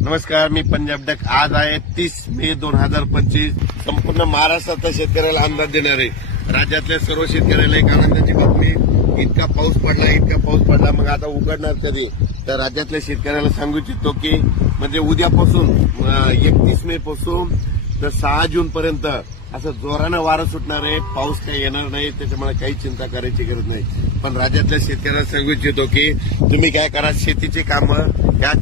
नमस्कार, मी पंजाब डक। आज आहे 30 मे 2025। संपूर्ण महाराष्ट्रातल्या शेतकऱ्याला अंदाज देणार आहे। राज्यातल्या सर्व शेतकऱ्याला एक आनंदाची बातमी, इतका पाऊस पडला। मग आता उघडणार कधी? तर राज्यातल्या शेतकऱ्याला सांगू इच्छितो की म्हणजे उद्यापासून 31 मे पासून तर 6 जून पर्यंत असं जोरानं वारं सुटणार आहे। पाऊस काही येणार नाही, त्याच्यामुळे काही चिंता करायची गरज नाही। पण राज्यातल्या शेतकऱ्याला सांगू इच्छितो की तुम्ही काय करा, शेतीची कामं या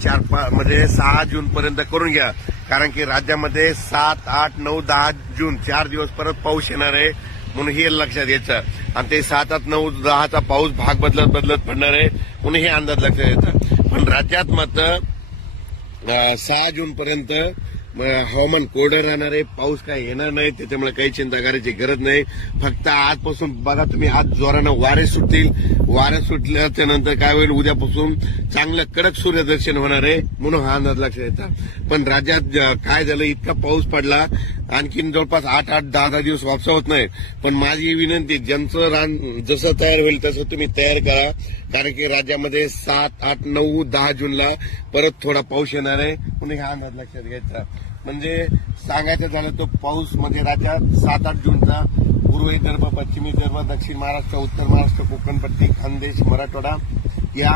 6 जून पर्यंत करून घ्या। कारण की राज्यामध्ये 7, 8, 9, 10 जून 4 दिवस परत पाऊस येणार आहे, म्हणून हे लक्षात घ्यायचं। आणि ते 7, 8, 9, 10चा पाऊस भाग बदलत पडणार आहे, म्हणून हे अंदाज लक्षात घ्यायचा। पण राज्यात मात्र 6 जून पर्यंत हवामान कोरडं राहणार आहे, पाऊस काही येणार नाही, त्याच्यामुळे काही चिंता करायची गरज नाही। फक्त आजपासून बघा तुम्ही, आज जोरानं वारे सुटतील। वारे सुटल्याच्या नंतर काय होईल, उद्यापासून चांगलं कडक सूर्यदर्शन होणार आहे, म्हणून हा अंदाज लक्षात येतात। पण राज्यात काय झालं, इतका पाऊस पडला, आणखीन जवळपास 8, 10 दिवस वापसा होत नाही। पण माझी विनंती, ज्यांचं रान जसं तयार होईल तसं तुम्ही तयार करा, कारण की राज्यामध्ये 7, 8, 9, 10 जूनला परत थोडा पाऊस येणार आहे, म्हणून हा अंदाज लक्षात घ्यायचा। म्हणजे सांगायचं झालं तर पाऊस म्हणजे राज्यात 7, 8 जूनचा पूर्व विदर्भ, पश्चिमी विदर्भ, दक्षिण महाराष्ट्र, उत्तर महाराष्ट्र, कोकणपट्टी, खानदेश, मराठवाडा या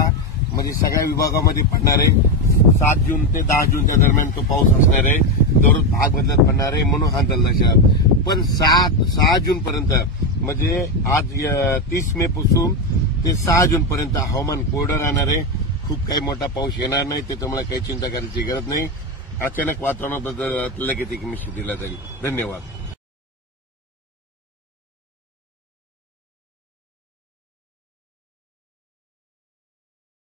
म्हणजे सगळ्या विभागामध्ये पडणार आहे। 7 जून ते 10 जूनच्या दरम्यान तो पाऊस असणार आहे, दररोज भाग बदलत पडणार आहे, म्हणून हा अंदाज लक्षात। पण 6 जून पर्यंत म्हणजे आज 30 मे पासून ते 6 जून पर्यंत हवामान कोरडं राहणार आहे। खूप काही मोठा पाऊस येणार नाही, त्याच्यामुळे काही चिंता करायची गरज नाही। अचानक वातावरणात लगेच एक निश्चित दिला जाईल। धन्यवाद।